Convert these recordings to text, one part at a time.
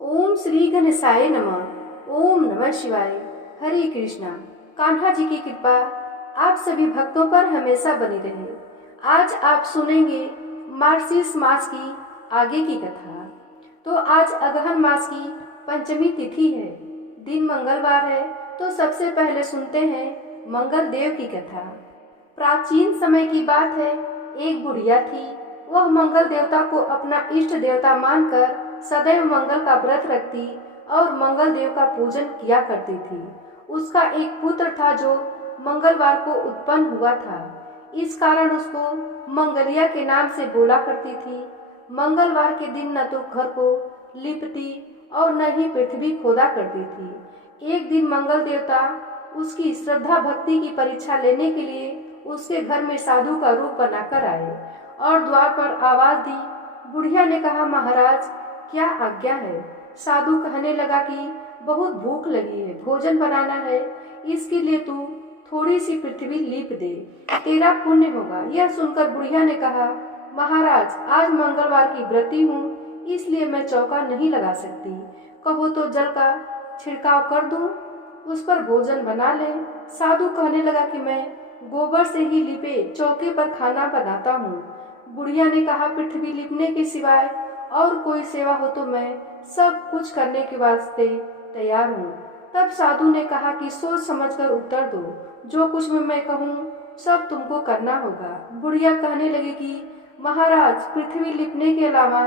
ओम श्री गणेशाय नमः। ओम नमः शिवाय। हरे कृष्णा। कान्हा जी की कृपा आप सभी भक्तों पर हमेशा बनी रहे। आज आप सुनेंगे मार्गशीर्ष मास की आगे की कथा। तो आज अगहन मास की पंचमी तिथि है, दिन मंगलवार है। तो सबसे पहले सुनते हैं मंगल देव की कथा। प्राचीन समय की बात है, एक बुढ़िया थी। वह मंगल देवता को अपना इष्ट देवता मानकर सदैव मंगल का व्रत रखती और मंगल देव का पूजन किया करती थी। उसका एक पुत्र था जो मंगलवार को उत्पन्न हुआ था। इस कारण उसको मंगलिया के नाम से बोला करती थी। मंगलवार के दिन न तो घर को लिपती और न ही पृथ्वी खोदा करती थी। एक दिन मंगल देवता उसकी श्रद्धा भक्ति की परीक्षा लेने के लिए उसके घर में साधु का रूप बनाकर आए और द्वार पर आवाज दी। बुढ़िया ने कहा, महाराज क्या आज्ञा है। साधु कहने लगा कि बहुत भूख लगी है, भोजन बनाना है, इसके लिए तू थोड़ी सी पृथ्वी लीप दे, तेरा पुण्य होगा। यह सुनकर बुढ़िया ने कहा, महाराज आज मंगलवार की व्रती हूँ, इसलिए मैं चौका नहीं लगा सकती। कहो तो जल का छिड़काव कर दूं, उस पर भोजन बना ले। साधु कहने लगा कि मैं गोबर से ही लिपे चौके पर खाना बनाता हूँ। बुढ़िया ने कहा, पृथ्वी लिपने के सिवाय और कोई सेवा हो तो मैं सब कुछ करने के वास्ते तैयार हूँ। तब साधु ने कहा कि सोच समझकर उत्तर दो, जो कुछ मैं कहूँ सब तुमको करना होगा। बुढ़िया कहने लगी कि महाराज पृथ्वी लिपने के अलावा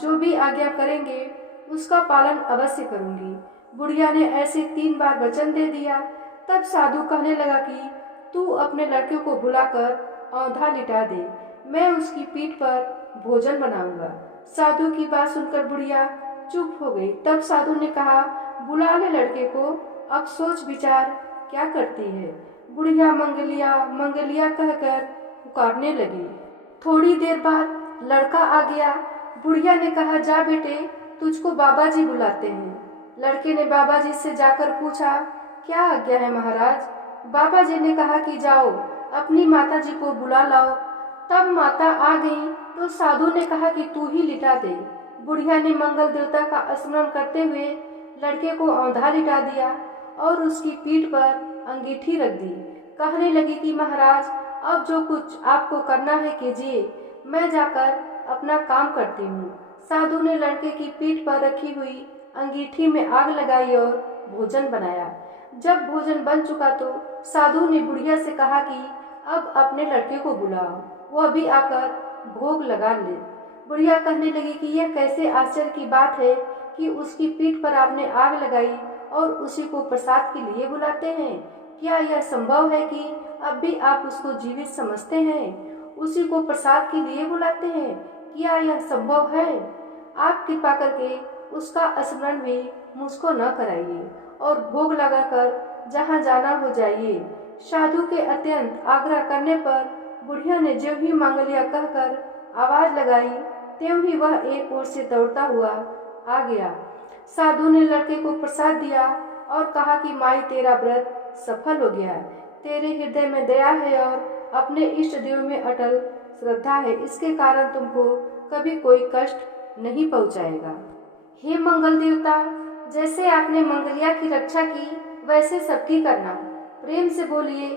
जो भी आज्ञा करेंगे उसका पालन अवश्य करूंगी। बुढ़िया ने ऐसे 3 बार वचन दे दिया। तब साधु कहने लगा कि तू अपने लड़के को बुलाकर औंधा लिटा दे, मैं उसकी पीठ पर भोजन बनाऊंगा। साधु की बात सुनकर बुढ़िया चुप हो गई। तब साधु ने कहा, बुला ले लड़के को, अब सोच विचार क्या करती है। बुढ़िया मंगलिया मंगलिया कहकर पुकारने लगी। थोड़ी देर बाद लड़का आ गया। बुढ़िया ने कहा, जा बेटे, तुझको बाबा जी बुलाते हैं। लड़के ने बाबा जी से जाकर पूछा, क्या आज्ञा है महाराज। बाबा जी ने कहा कि जाओ अपनी माता जी को बुला लाओ। तब माता आ गई तो साधु ने कहा कि तू ही लिटा दे। बुढ़िया ने मंगल देवता का स्मरण करते हुए लड़के को औंधा लिटा दिया और उसकी पीठ पर अंगीठी रख दी। कहने लगी कि महाराज अब जो कुछ आपको करना है कीजिए, मैं जाकर अपना काम करती हूँ। साधु ने लड़के की पीठ पर रखी हुई अंगीठी में आग लगाई और भोजन बनाया। जब भोजन बन चुका तो साधु ने बुढ़िया से कहा कि अब अपने लड़के को बुलाओ, वह भी आकर भोग लगा ले। बुढ़िया कहने लगी कि यह कैसे आश्चर्य की बात है कि उसकी पीठ पर आपने आग लगाई और उसी को प्रसाद के लिए बुलाते हैं। क्या यह संभव है कि अब भी आप उसको जीवित समझते हैं, उसी को प्रसाद के लिए बुलाते हैं? क्या यह संभव है? आप कृपा करके उसका स्मरण भी मुझको न कराइए और भोग लगाकर जहाँ जाना हो जाइए। साधु के अत्यंत आग्रह करने पर बुढ़िया ने जो ही मांगलिया कहकर आवाज लगाई, त्यों ही वह एक ओर से दौड़ता हुआ आ गया। साधु ने लड़के को प्रसाद दिया और कहा कि माई तेरा व्रत सफल हो गया, तेरे हृदय में दया है और अपने इष्ट देव में अटल श्रद्धा है, इसके कारण तुमको कभी कोई कष्ट नहीं पहुंचाएगा। हे मंगल देवता, जैसे आपने मंगलिया की रक्षा की वैसे सबकी करना। प्रेम से बोलिए,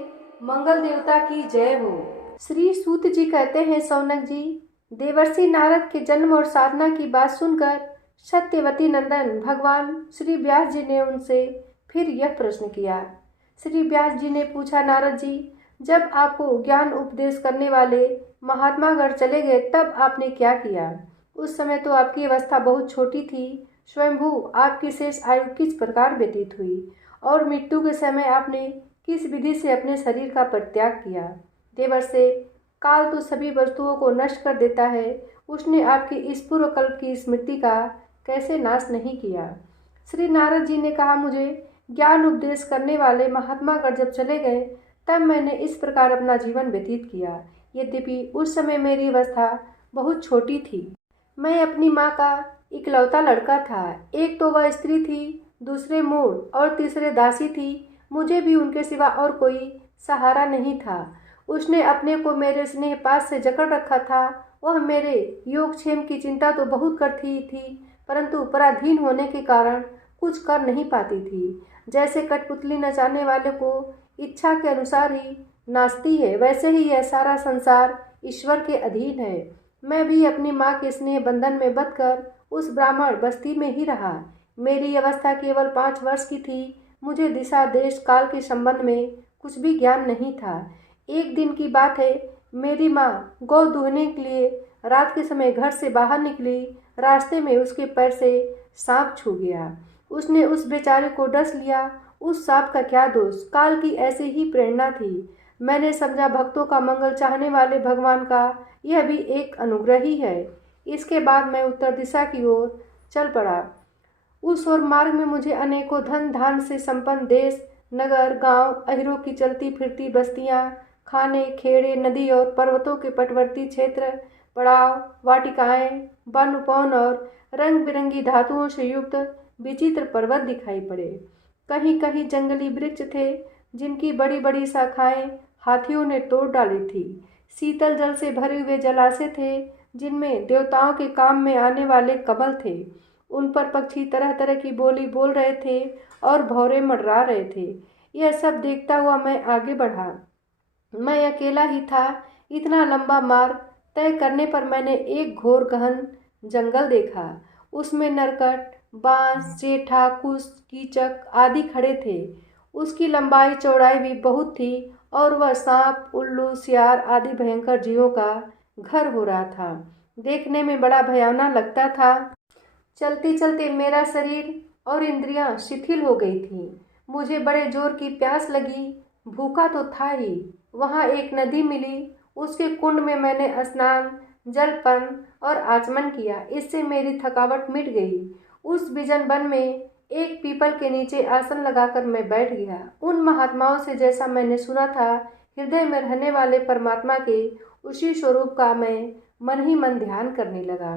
मंगल देवता की जय हो। श्री सूत जी कहते हैं, सौनक जी, देवर्षि नारद के जन्म और साधना की बात सुनकर सत्यवती नंदन भगवान श्री व्यास जी ने उनसे फिर यह प्रश्न किया। श्री व्यास जी ने पूछा, नारद जी, जब आपको ज्ञान उपदेश करने वाले महात्मा गण चले गए तब आपने क्या किया? उस समय तो आपकी अवस्था बहुत छोटी थी। स्वयंभू आपकी शेष आयु किस प्रकार व्यतीत हुई और मृत्यु के समय आपने किस विधि से अपने शरीर का परित्याग किया? देवर्षि, काल तो सभी वस्तुओं को नष्ट कर देता है, उसने आपकी इस पूर्व कल्प की स्मृति का कैसे नाश नहीं किया? श्री नारद जी ने कहा, मुझे ज्ञान उपदेश करने वाले महात्मा गण जब चले गए तब मैंने इस प्रकार अपना जीवन व्यतीत किया। यद्यपि उस समय मेरी अवस्था बहुत छोटी थी। मैं अपनी माँ का इकलौता लड़का था। एक तो वह स्त्री थी, दूसरे मूढ़ और तीसरे दासी थी। मुझे भी उनके सिवा और कोई सहारा नहीं था। उसने अपने को मेरे स्नेह पास से जकड़ रखा था। वह मेरे योगक्षेम की चिंता तो बहुत करती थी, परंतु पराधीन होने के कारण कुछ कर नहीं पाती थी। जैसे कठपुतली नचाने वाले को इच्छा के अनुसार ही नाचती है, वैसे ही यह सारा संसार ईश्वर के अधीन है। मैं भी अपनी माँ के स्नेह बंधन में बंधकर उस ब्राह्मण बस्ती में ही रहा। मेरी अवस्था केवल 5 वर्ष की थी। मुझे दिशा, देश, काल के संबंध में कुछ भी ज्ञान नहीं था। एक दिन की बात है, मेरी माँ गौ दूहने के लिए रात के समय घर से बाहर निकली। रास्ते में उसके पैर से सांप छू गया। उसने उस बेचारे को डस लिया। उस सांप का क्या दोष, काल की ऐसी ही प्रेरणा थी। मैंने समझा भक्तों का मंगल चाहने वाले भगवान का यह भी एक अनुग्रह ही है। इसके बाद मैं उत्तर दिशा की ओर चल पड़ा। उस ओर मार्ग में मुझे अनेकों धन धान से संपन्न देश, नगर, गांव, अहिरों की चलती फिरती बस्तियां, खाने, खेड़े, नदी और पर्वतों के तटवर्ती क्षेत्र, पड़ाव, वाटिकाएं, वन उपवन और रंग बिरंगी धातुओं से युक्त विचित्र पर्वत दिखाई पड़े। कहीं कहीं जंगली वृक्ष थे जिनकी बड़ी बड़ी शाखाएं हाथियों ने तोड़ डाली थी। शीतल जल से भरे हुए जलाशय थे जिनमें देवताओं के काम में आने वाले कमल थे। उन पर पक्षी तरह तरह की बोली बोल रहे थे और भौरे मंडरा रहे थे। यह सब देखता हुआ मैं आगे बढ़ा। मैं अकेला ही था। इतना लंबा मार्ग तय करने पर मैंने एक घोर गहन जंगल देखा। उसमें नरकट, बांस, जेठा, कुश, कीचक आदि खड़े थे। उसकी लंबाई चौड़ाई भी बहुत थी और वह सांप, उल्लू, सियार आदि भयंकर जीवों का घर हो रहा था। देखने में बड़ा भयानक लगता था। चलते चलते मेरा शरीर और इंद्रियां शिथिल हो गई थीं। मुझे बड़े जोर की प्यास लगी। भूखा तो था ही। वहाँ एक नदी मिली। उसके कुंड में मैंने स्नान, जलपान और आचमन किया। इससे मेरी थकावट मिट गई। उस विजन वन में एक पीपल के नीचे आसन लगाकर मैं बैठ गया। उन महात्माओं से जैसा मैंने सुना था, हृदय में रहने वाले परमात्मा के उसी स्वरूप का मैं मन ही मन ध्यान करने लगा।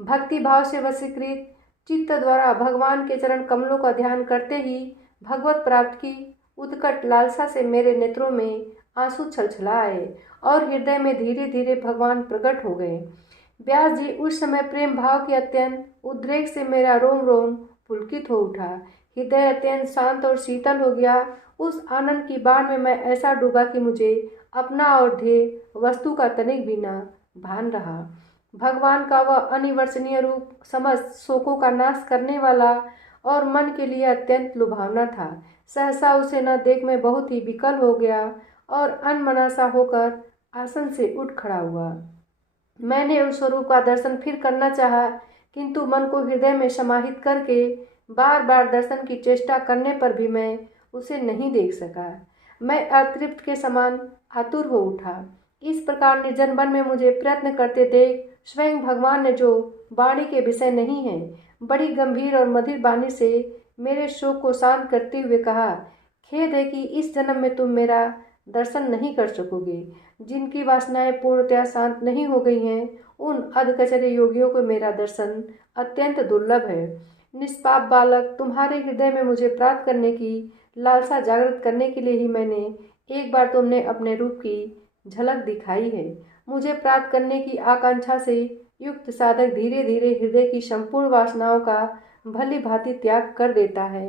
भक्ति भाव से वशीकृत चित्त द्वारा भगवान के चरण कमलों का ध्यान करते ही भगवत प्राप्ति की उत्कट लालसा से मेरे नेत्रों में आंसू छलछला आए और हृदय में धीरे धीरे भगवान प्रकट हो गए। व्यास जी, उस समय प्रेम भाव के अत्यंत उद्रेक से मेरा रोम रोम पुलकित हो उठा। हृदय अत्यंत शांत और शीतल हो गया। उस आनंद की बाढ़ में मैं ऐसा डूबा कि मुझे अपना और ध्येय वस्तु का तनिक भी न भान रहा। भगवान का वह अनिवर्चनीय रूप समस्त शोकों का नाश करने वाला और मन के लिए अत्यंत लुभावना था। सहसा उसे न देख मैं बहुत ही विकल हो गया और अनमना होकर आसन से उठ खड़ा हुआ। मैंने उस स्वरूप का दर्शन फिर करना चाहा, किंतु मन को हृदय में समाहित करके बार बार दर्शन की चेष्टा करने पर भी मैं उसे नहीं देख सका। मैं अतृप्त के समान आतुर हो उठा। इस प्रकार निर्जन वन में मुझे प्रयत्न करते देख स्वयं भगवान ने, जो वाणी के विषय नहीं है, बड़ी गंभीर और मधुर वाणी से मेरे शोक को शांत करते हुए कहा, खेद है कि इस जन्म में तुम मेरा दर्शन नहीं कर सकोगे। जिनकी वासनाएं पूर्णतया शांत नहीं हो गई हैं, उन अधकचरे योगियों को मेरा दर्शन अत्यंत दुर्लभ है। निष्पाप बालक, तुम्हारे हृदय में मुझे प्राप्त करने की लालसा जागृत करने के लिए ही मैंने एक बार तुमने अपने रूप की झलक दिखाई है। मुझे प्राप्त करने की आकांक्षा से युक्त साधक धीरे धीरे हृदय की संपूर्ण वासनाओं का भली भांति त्याग कर देता है।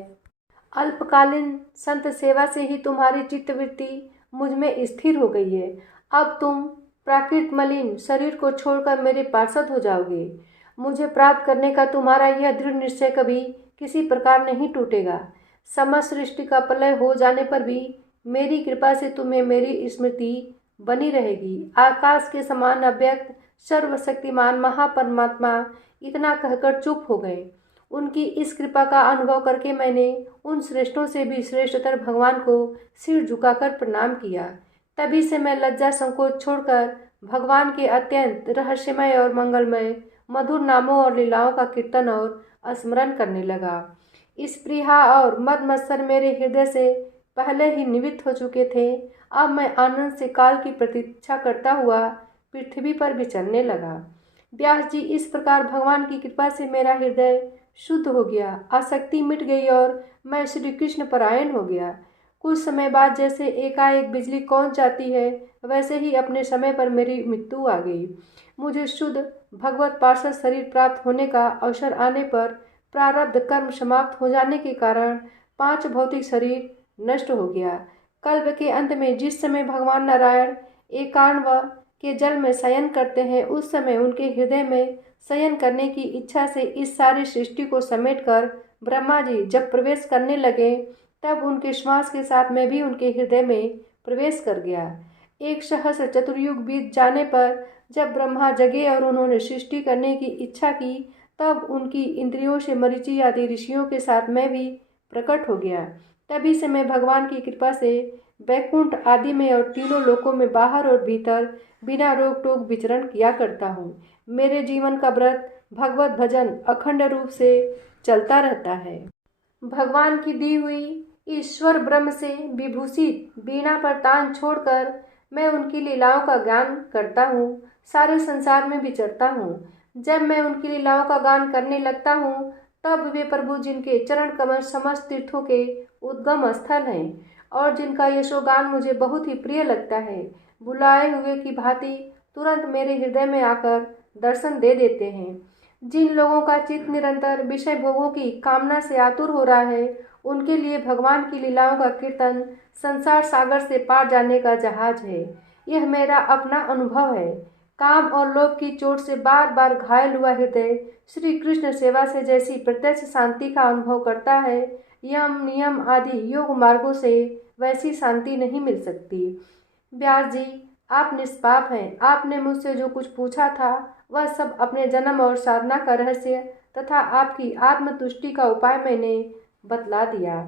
अल्पकालीन संत सेवा से ही तुम्हारी चित्तवृत्ति मुझ में स्थिर हो गई है। अब तुम प्राकृत मलिन शरीर को छोड़कर मेरे पार्षद हो जाओगे। मुझे प्राप्त करने का तुम्हारा यह दृढ़ निश्चय कभी किसी प्रकार नहीं टूटेगा। समस्त सृष्टि का प्रलय हो जाने पर भी मेरी कृपा से तुम्हें मेरी स्मृति बनी रहेगी। आकाश के समान अव्यक्त सर्वशक्तिमान महापरमात्मा इतना कहकर चुप हो गए। उनकी इस कृपा का अनुभव करके मैंने उन श्रेष्ठों से भी श्रेष्ठतर भगवान को सिर झुकाकर प्रणाम किया। तभी से मैं लज्जा संकोच छोड़कर भगवान के अत्यंत रहस्यमय और मंगलमय मधुर नामों और लीलाओं का कीर्तन और स्मरण करने लगा। स्पृहा और मद मत्सर मेरे हृदय से पहले ही निवृत्त हो चुके थे। अब मैं आनंद से काल की प्रतीक्षा करता हुआ पृथ्वी पर विचरने लगा। व्यास जी, इस प्रकार भगवान की कृपा से मेरा हृदय शुद्ध हो गया, आसक्ति मिट गई और मैं श्री कृष्ण परायण हो गया। कुछ समय बाद जैसे एकाएक बिजली कौंध जाती है, वैसे ही अपने समय पर मेरी मृत्यु आ गई। मुझे शुद्ध भगवत पार्षद शरीर प्राप्त होने का अवसर आने पर प्रारब्ध कर्म समाप्त हो जाने के कारण 5 भौतिक शरीर नष्ट हो गया। कल्प के अंत में जिस समय भगवान नारायण एकान्व के जल में शयन करते हैं, उस समय उनके हृदय में शयन करने की इच्छा से इस सारी सृष्टि को समेटकर ब्रह्मा जी जब प्रवेश करने लगे, तब उनके श्वास के साथ मैं भी उनके हृदय में प्रवेश कर गया। 1 सहस्र चतुर्युग बीत जाने पर जब ब्रह्मा जगे और उन्होंने सृष्टि करने की इच्छा की, तब उनकी इंद्रियों से मरीचि आदि ऋषियों के साथ मैं भी प्रकट हो गया। तभी से मैं भगवान की कृपा से वैकुंठ आदि में और तीनों लोकों में बाहर और भीतर बिना रोक टोक विचरण किया करता हूँ। मेरे जीवन का व्रत भगवत भजन अखंड रूप से चलता रहता है। भगवान की दी हुई ईश्वर ब्रह्म से विभूषित वीणा पर तान छोड़कर मैं उनकी लीलाओं का गान करता हूँ, सारे संसार में विचरता हूँ। जब मैं उनकी लीलाओं का गान करने लगता हूँ, तब वे प्रभु जिनके चरण कमल समस्त तीर्थों के उद्गम स्थल हैं और जिनका यशोगान मुझे बहुत ही प्रिय लगता है, बुलाए हुए की भांति तुरंत मेरे हृदय में आकर दर्शन दे देते हैं। जिन लोगों का चित्त निरंतर विषय भोगों की कामना से आतुर हो रहा है, उनके लिए भगवान की लीलाओं का कीर्तन संसार सागर से पार जाने का जहाज है। यह मेरा अपना अनुभव है। काम और लोभ की चोट से बार बार घायल हुआ हृदय श्री कृष्ण सेवा से जैसी प्रत्यक्ष शांति का अनुभव करता है, यम नियम आदि योग मार्गों से वैसी शांति नहीं मिल सकती। व्यास जी, आप निष्पाप हैं। आपने मुझसे जो कुछ पूछा था वह सब अपने जन्म और साधना का रहस्य तथा आपकी आत्मतुष्टि का उपाय मैंने बतला दिया।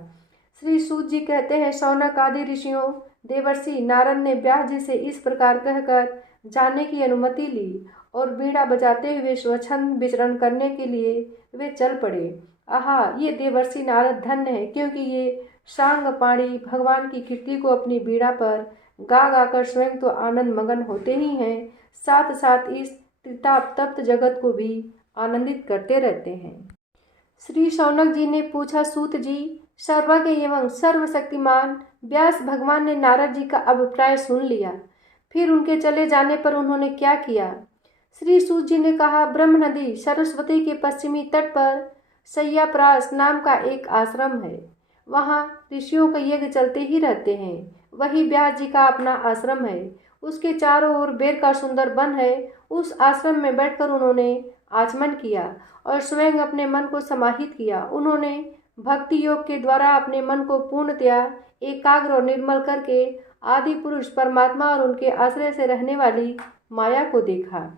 श्री सूत जी कहते हैं, शौनक आदि ऋषियों देवर्षि नारद ने व्यास जी से इस प्रकार कहकर जाने की अनुमति ली और बीड़ा बजाते हुए स्वच्छंद विचरण करने के लिए वे चल पड़े। आहा, ये देवर्षि नारद धन्य है, क्योंकि ये सांग पाणी भगवान की कीर्ति को अपनी बीड़ा पर गा गाकर स्वयं तो आनंद मगन होते ही हैं, साथ साथ इस त्रिताप तप्त जगत को भी आनंदित करते रहते हैं। श्री शौनक जी ने पूछा, सूत जी, सर्वज्ञ एवं सर्वशक्तिमान व्यास भगवान ने नारद जी का अभिप्राय सुन लिया, फिर उनके चले जाने पर उन्होंने क्या किया? श्री सूत जी ने कहा, ब्रह्म नदी सरस्वती के पश्चिमी तट पर सय्याप्रास नाम का एक आश्रम है। वहाँ ऋषियों का यज्ञ चलते ही रहते हैं। वही व्यास जी का अपना आश्रम है। उसके चारों ओर बेर का सुंदर वन है। उस आश्रम में बैठकर उन्होंने आचमन किया और स्वयं अपने मन को समाहित किया। उन्होंने भक्ति योग के द्वारा अपने मन को पूर्णतया एकाग्र और निर्मल करके आदि पुरुष परमात्मा और उनके आश्रय से रहने वाली माया को देखा।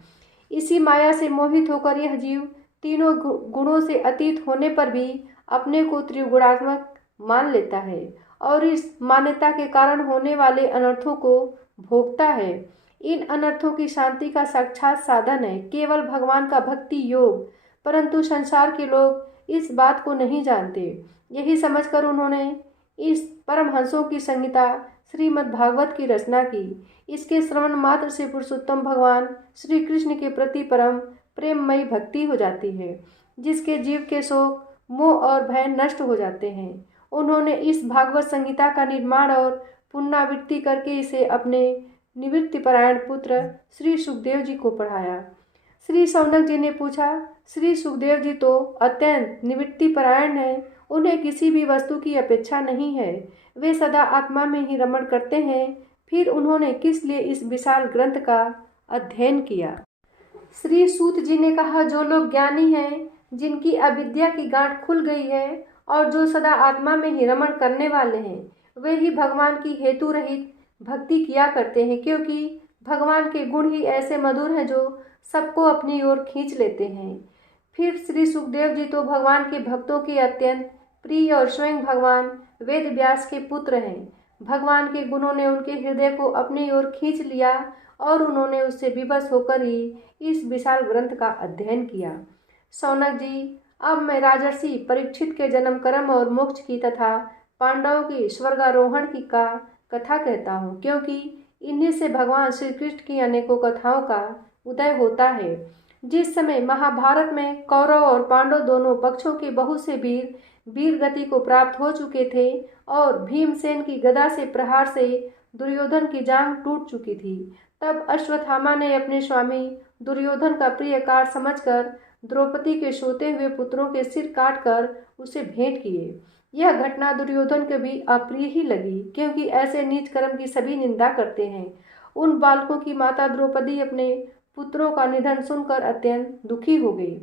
इसी माया से मोहित होकर यह जीव तीनों गुणों से अतीत होने पर भी अपने को त्रिगुणात्मक मान लेता है और इस मान्यता के कारण होने वाले अनर्थों को भोगता है। इन अनर्थों की शांति का साक्षात साधन है केवल भगवान का भक्ति योग, परंतु संसार के लोग इस बात को नहीं जानते। यही समझकर उन्होंने इस परमहंसों की संहिता श्रीमद् भागवत की रचना की। इसके श्रवण मात्र से पुरुषोत्तम भगवान श्री कृष्ण के प्रति परम प्रेममयी भक्ति हो जाती है, जिसके जीव के शोक मोह और भय नष्ट हो जाते हैं। उन्होंने इस भागवत संहिता का निर्माण और पुनरावृत्ति करके इसे अपने निवृत्तिपरायण पुत्र श्री सुखदेव जी को पढ़ाया। श्री शौनक जी ने पूछा, श्री सुखदेव जी तो अत्यंत निवृत्तिपरायण हैं, उन्हें किसी भी वस्तु की अपेक्षा नहीं है, वे सदा आत्मा में ही रमण करते हैं, फिर उन्होंने किस लिए इस विशाल ग्रंथ का अध्ययन किया? श्री सूत जी ने कहा, जो लोग ज्ञानी हैं, जिनकी अविद्या की गांठ खुल गई है और जो सदा आत्मा में ही रमण करने वाले हैं, वे ही भगवान की हेतु रहित भक्ति किया करते हैं, क्योंकि भगवान के गुण ही ऐसे मधुर हैं जो सबको अपनी ओर खींच लेते हैं। फिर श्री सुखदेव जी तो भगवान के भक्तों के अत्यंत प्रिय और स्वयं भगवान वेद व्यास के पुत्र हैं। भगवान के गुणों ने उनके हृदय को अपनी ओर खींच लिया और उन्होंने उससे विवश होकर ही इस विशाल ग्रंथ का अध्ययन किया। शौनक जी, अब मैं राजर्षि परीक्षित के जन्म कर्म और मोक्ष की तथा पांडवों की स्वर्गारोहण की का कथा कहता हूँ, क्योंकि इन्हीं से भगवान श्री कृष्ण की अनेकों कथाओं का उदय होता है। जिस समय महाभारत में कौरव और पांडव दोनों पक्षों के बहुत से वीर गति को प्राप्त हो चुके थे और भीमसेन की गदा से प्रहार से दुर्योधन की जांघ टूट चुकी थी, तब अश्वत्थामा ने अपने स्वामी दुर्योधन का प्रिय कार्य समझकर द्रौपदी के सोते हुए पुत्रों के सिर काटकर उसे भेंट किए। यह घटना दुर्योधन को भी अप्रिय ही लगी, क्योंकि ऐसे नीच कर्म की सभी निंदा करते हैं। उन बालकों की माता द्रौपदी अपने पुत्रों का निधन सुनकर अत्यंत दुखी हो गई।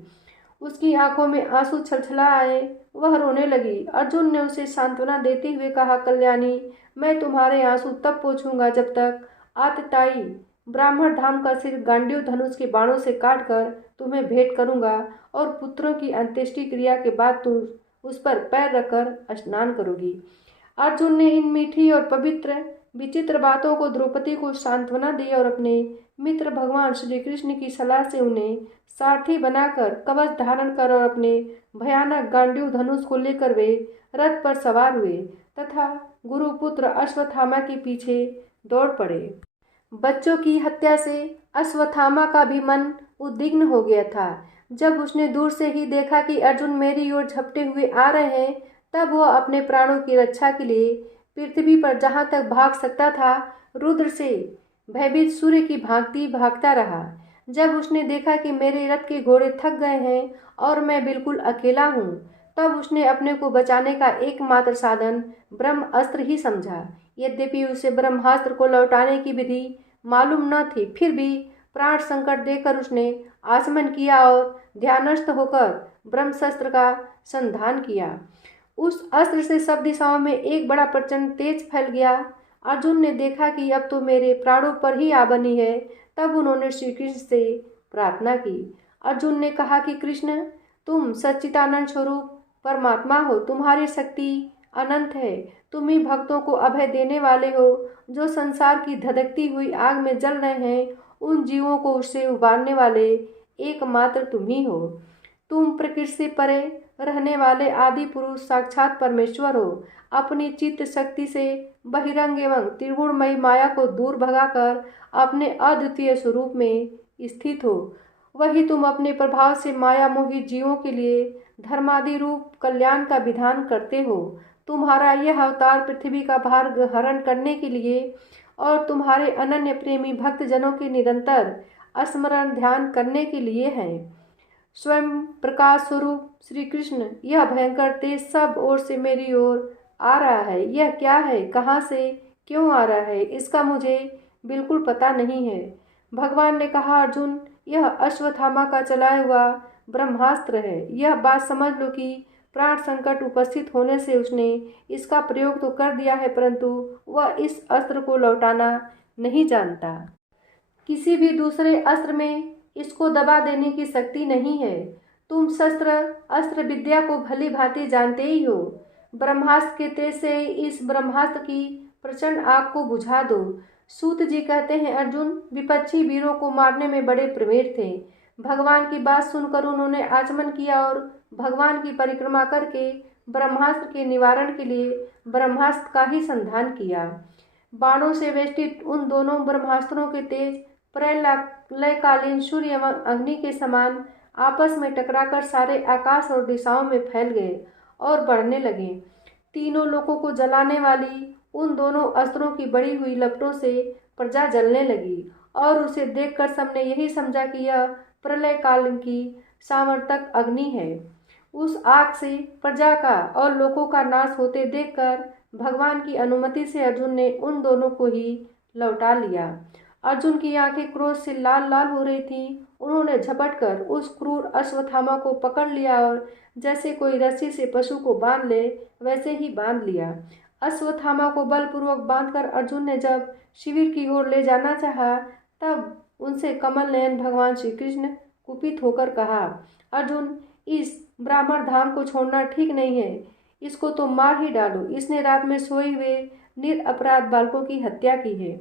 उसकी आंखों में आंसू छलछला आए, वह रोने लगी। अर्जुन ने उसे सांत्वना देते हुए कहा, कल्याणी, मैं तुम्हारे आंसू तब पोंछूंगा जब तक आतताई ब्राह्मण धाम का सिर गांडीव धनुष के बाणों से काटकर तुम्हें भेंट करूंगा और पुत्रों की अंत्येष्टि क्रिया के बाद तुम उस पर पैर रखकर स्नान करोगी। अर्जुन ने इन मीठी और पवित्र विचित्र बातों को द्रौपदी को सांत्वना दी और अपने मित्र भगवान श्री कृष्ण की सलाह से उन्हें सारथी बनाकर कवच धारण कर और अपने भयानक गांडीव धनुष को लेकर वे रथ पर सवार हुए तथा गुरुपुत्र अश्वत्थामा के पीछे दौड़ पड़े। बच्चों की हत्या से अश्वत्थामा का भी मन उद्विग्न हो गया था। जब उसने दूर से ही देखा कि अर्जुन मेरी ओर झपटे हुए आ रहे हैं, तब वह अपने प्राणों की रक्षा के लिए पृथ्वी पर जहाँ तक भाग सकता था रुद्र से भयभीत सूर्य की भांति भागता रहा। जब उसने देखा कि मेरे रथ के घोड़े थक गए हैं और मैं बिल्कुल अकेला हूँ, तब उसने अपने को बचाने का एकमात्र साधन ब्रह्म अस्त्र ही समझा। यद्यपि उसे ब्रह्मास्त्र को लौटाने की विधि मालूम न थी, फिर भी प्राण संकट देकर उसने आचमन किया और ध्यानस्थ होकर ब्रह्मास्त्र का संधान किया। उस अस्त्र से सब दिशाओं में एक बड़ा प्रचंड तेज फैल गया। अर्जुन ने देखा कि अब तो मेरे प्राणों पर ही आ बनी है। तब उन्होंने श्री कृष्ण से प्रार्थना की। अर्जुन ने कहा कि कृष्ण, तुम सच्चिदानंद स्वरूप परमात्मा हो, तुम्हारी शक्ति अनंत है। तुम ही भक्तों को अभय देने वाले हो। जो संसार की धधकती हुई आग में जल रहे हैं, उन जीवों को उससे उबारने वाले एकमात्र तुम ही हो। तुम प्रकृति से परे रहने वाले आदि पुरुष साक्षात परमेश्वर हो। अपनी चित्त शक्ति से बहिरंग एवं त्रिगुणमयी माया को दूर भगाकर अपने अद्वितीय स्वरूप में स्थित हो। वही तुम अपने प्रभाव से माया मोहित जीवों के लिए धर्मादि रूप कल्याण का विधान करते हो। तुम्हारा यह अवतार पृथ्वी का भार हरण करने के लिए और तुम्हारे अनन्य प्रेमी भक्त जनों के निरंतर स्मरण ध्यान करने के लिए है। स्वयं प्रकाश स्वरूप श्री कृष्ण, यह भयंकर तेज सब ओर से मेरी ओर आ रहा है। यह क्या है, कहाँ से, क्यों आ रहा है, इसका मुझे बिल्कुल पता नहीं है। भगवान ने कहा, अर्जुन, यह अश्वत्थामा का चलाया हुआ ब्रह्मास्त्र है। यह बात समझ लो कि प्राण संकट उपस्थित होने से उसने इसका प्रयोग तो कर दिया है, परंतु वह इस अस्त्र को लौटाना नहीं जानता। किसी भी दूसरे अस्त्र में इसको दबा देने की शक्ति नहीं है। तुम शस्त्र अस्त्र विद्या को भली भांति जानते ही हो। ब्रह्मास्त्र के तेज से इस ब्रह्मास्त्र की प्रचंड आग को बुझा दो। सूत जी कहते हैं, अर्जुन विपक्षी वीरों को मारने में बड़े प्रवीण थे। भगवान की बात सुनकर उन्होंने आचमन किया और भगवान की परिक्रमा करके ब्रह्मास्त्र के निवारण के लिए ब्रह्मास्त्र का ही संधान किया। बाणों से वेष्टित उन दोनों ब्रह्मास्त्रों के तेज प्रलयकालीन सूर्य एवं अग्नि के समान आपस में टकराकर सारे आकाश और दिशाओं में फैल गए और बढ़ने लगे। तीनों लोगों को जलाने वाली उन दोनों अस्त्रों की बढ़ी हुई लपटों से प्रजा जलने लगी और उसे देखकर सबने यही समझा कि यह प्रलय काल की सामर्थक अग्नि है। उस आग से प्रजा का और लोगों का नाश होते देखकर भगवान की अनुमति से अर्जुन ने उन दोनों को ही लौटा लिया। अर्जुन की आंखें क्रोध से लाल लाल हो रही थीं। उन्होंने झपटकर उस क्रूर अश्वत्थामा को पकड़ लिया और जैसे कोई रस्सी से पशु को बांध ले वैसे ही बांध लिया। अश्वत्थामा को बलपूर्वक बांधकर अर्जुन ने जब शिविर की ओर ले जाना चाहा, तब उनसे कमल नयन भगवान श्री कृष्ण कुपित होकर कहा, अर्जुन, इस ब्राह्मण धाम को छोड़ना ठीक नहीं है। इसको तो मार ही डालो। इसने रात में सोए हुए निरपराध बालकों की हत्या की है।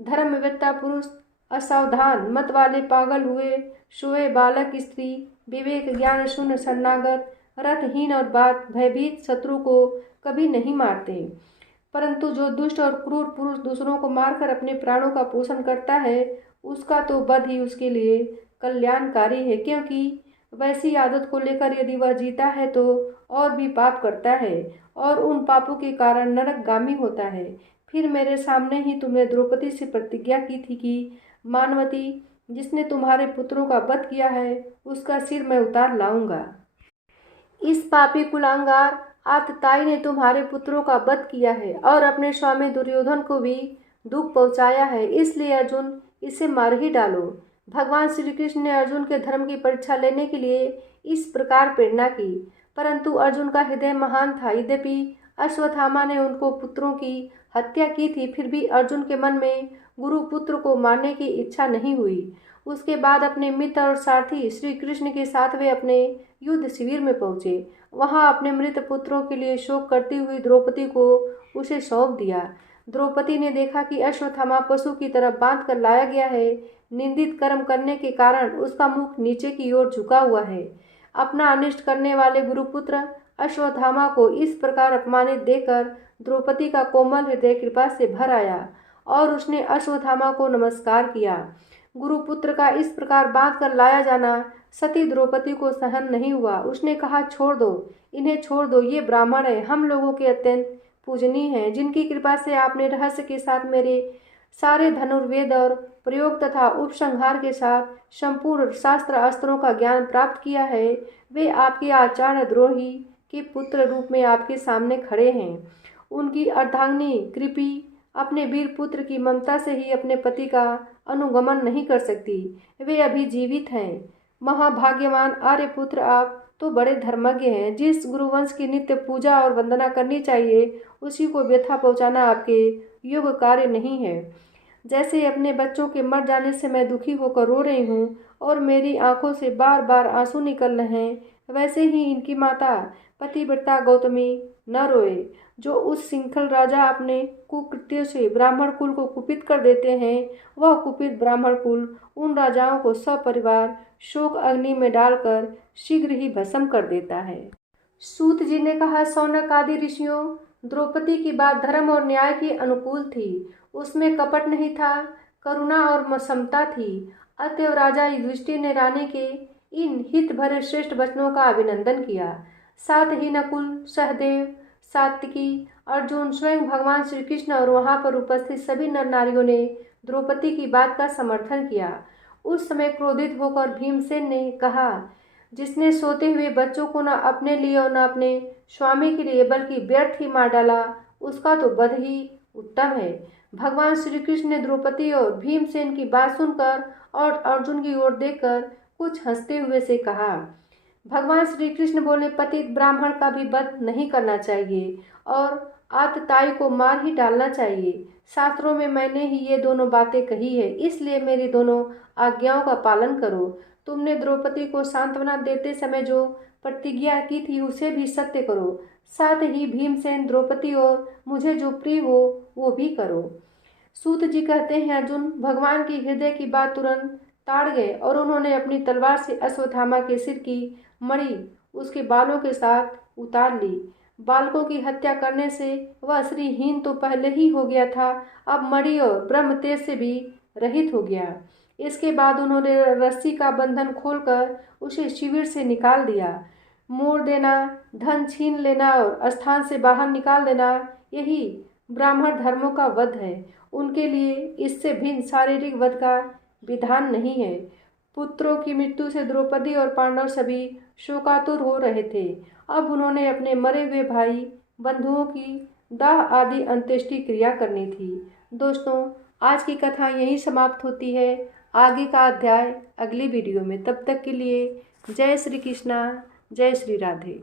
धर्मवेत्ता पुरुष, असावधान मत वाले पागल हुए सोए बालक, स्त्री, विवेक ज्ञान शून्य शरणागत, रथहीन और बात भयभीत शत्रु को कभी नहीं मारते, परंतु जो दुष्ट और क्रूर पुरुष दूसरों को मारकर अपने प्राणों का पोषण करता है, उसका तो वध ही उसके लिए कल्याणकारी है, क्योंकि वैसी आदत को लेकर यदि वह जीता है तो और भी पाप करता है और उन पापों के कारण नरकगामी होता है। फिर मेरे सामने ही तुमने द्रौपदी से प्रतिज्ञा की थी कि मानवती जिसने तुम्हारे पुत्रों का वध किया है उसका सिर मैं उतार लाऊंगा। इस पापी कुलांगार आतताई ने तुम्हारे पुत्रों का वध किया है और अपने स्वामी दुर्योधन को भी दुख पहुंचाया है, इसलिए अर्जुन इसे मार ही डालो। भगवान श्री कृष्ण ने अर्जुन के धर्म की परीक्षा लेने के लिए इस प्रकार प्रेरणा की, परंतु अर्जुन का हृदय महान था। यद्यपि अश्वत्थामा ने उनको पुत्रों की हत्या की थी, फिर भी अर्जुन के मन में गुरु पुत्र को मारने की इच्छा नहीं हुई। उसके बाद अपने मित्र और सारथी श्री कृष्ण के साथ वे अपने युद्ध शिविर में पहुंचे। वहां अपने मृत पुत्रों के लिए शोक करती हुई द्रौपदी को उसे सौंप दिया। द्रौपदी ने देखा कि अश्वत्थामा पशु की तरह बांध कर लाया गया है। निंदित कर्म करने के कारण उसका मुख नीचे की ओर झुका हुआ है। अपना अनिष्ट करने वाले गुरुपुत्र अश्वत्थामा को इस प्रकार अपमानित देखकर द्रौपदी का कोमल हृदय कृपा से भर आया और उसने अश्वत्थामा को नमस्कार किया। गुरुपुत्र का इस प्रकार बांध कर लाया जाना सती द्रौपदी को सहन नहीं हुआ। उसने कहा, छोड़ दो, इन्हें छोड़ दो, ये ब्राह्मण है, हम लोगों के अत्यंत पूजनीय हैं, जिनकी कृपा से आपने रहस्य के साथ मेरे सारे धनुर्वेद और प्रयोग तथा उपसंहार के साथ संपूर्ण शास्त्र अस्त्रों का ज्ञान प्राप्त किया है। वे आपके आचार्य द्रोही के पुत्र रूप में आपके सामने खड़े हैं। उनकी अर्धांगिनी कृपी अपने वीर पुत्र की ममता से ही अपने पति का अनुगमन नहीं कर सकती। वे अभी जीवित हैं। महाभाग्यवान आर्यपुत्र, आप तो बड़े धर्मज्ञ हैं। जिस गुरुवंश की नित्य पूजा और वंदना करनी चाहिए उसी को व्यथा पहुंचाना आपके योग्य कार्य नहीं है। जैसे अपने बच्चों के मर जाने से मैं दुखी होकर रो रही हूँ और मेरी आंखों से बार बार आंसू निकल रहे हैं, वैसे ही इनकी माता पतिव्रता गौतमी न रोए। जो उस सिंखल राजा अपने कुकृत्यों से ब्राह्मण कुल को कुपित कर देते हैं, वह कुपित ब्राह्मण कुल उन राजाओं को सपरिवार शोक अग्नि में डालकर शीघ्र ही भस्म कर देता है। सूत जी ने कहा, शौनक आदि ऋषियों, द्रौपदी की बात धर्म और न्याय के अनुकूल थी। उसमें कपट नहीं था, करुणा और समता थी। अतएव राजा युधिष्ठिर ने रानी के इन हित भरे श्रेष्ठ वचनों का अभिनंदन किया। साथ ही नकुल, सहदेव, सात्विकी, अर्जुन, स्वयं भगवान श्री कृष्ण और वहां पर उपस्थित सभी नर नारियों ने द्रौपदी की बात का समर्थन किया। उस समय क्रोधित होकर भीमसेन ने कहा, जिसने सोते हुए बच्चों को न अपने लिए और न अपने स्वामी के लिए बल्कि व्यर्थ ही मार डाला, उसका तो वध ही उत्तम है। भगवान श्री कृष्ण ने द्रौपदी और भीमसेन की बात सुनकर और अर्जुन की ओर देखकर कुछ हंसते हुए से कहा। भगवान श्री कृष्ण बोले, पतित ब्राह्मण का भी वध नहीं करना चाहिए और आतताई को मार ही डालना चाहिए। शास्त्रों में मैंने ही ये दोनों बातें कही है, इसलिए मेरी दोनों आज्ञाओं का पालन करो। तुमने द्रौपदी को सांत्वना देते समय जो प्रतिज्ञा की थी उसे भी सत्य करो। साथ ही भीमसेन, द्रौपदी और मुझे जो प्रिय हो वो भी करो। सूत जी कहते हैं, अर्जुन भगवान की हृदय की बात तुरंत ताड़ गए और उन्होंने अपनी तलवार से अश्वत्थामा के सिर की मणि उसके बालों के साथ उतार ली। बालकों की हत्या करने से वह श्रीहीन तो पहले ही हो गया था, अब मणि और ब्रह्म तेज से भी रहित हो गया। इसके बाद उन्होंने रस्सी का बंधन खोलकर उसे शिविर से निकाल दिया। मोड़ देना, धन छीन लेना और स्थान से बाहर निकाल देना, यही ब्राह्मण धर्मों का वध है। उनके लिए इससे भिन्न शारीरिक वध का विधान नहीं है। पुत्रों की मृत्यु से द्रौपदी और पांडव सभी शोकातुर हो रहे थे। अब उन्होंने अपने मरे हुए भाई बंधुओं की दाह आदि अंत्येष्टि क्रिया करनी थी। दोस्तों, आज की कथा यहीं समाप्त होती है। आगे का अध्याय अगली वीडियो में। तब तक के लिए जय श्री कृष्णा, जय श्री राधे।